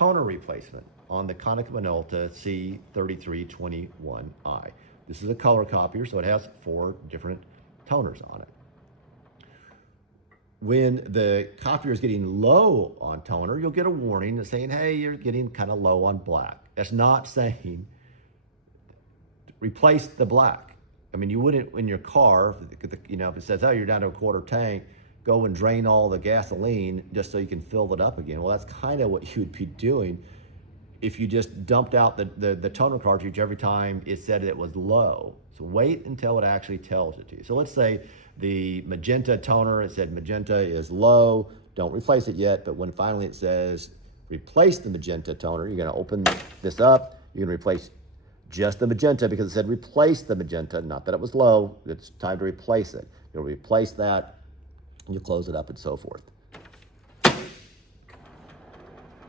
toner replacement on the Konica Minolta C3321i. This is a color copier, so it has 4 different toners on it. When the copier is getting low on toner, you'll get a warning that's saying, hey, you're getting kind of low on black. That's not saying replace the black. I mean, you wouldn't in your car, you know, if it says, oh, you're down to a quarter tank, go and drain all the gasoline just so you can fill it up again. Well, that's kind of what you would be doing if you just dumped out the toner cartridge every time it said it was low. So wait until it actually tells it to you. So let's say the magenta toner, it said magenta is low, don't replace it yet, but when finally it says replace the magenta toner, you're gonna open this up, you're gonna replace just the magenta because it said replace the magenta, not that it was low, it's time to replace it. You'll replace that, and you close it up and so forth.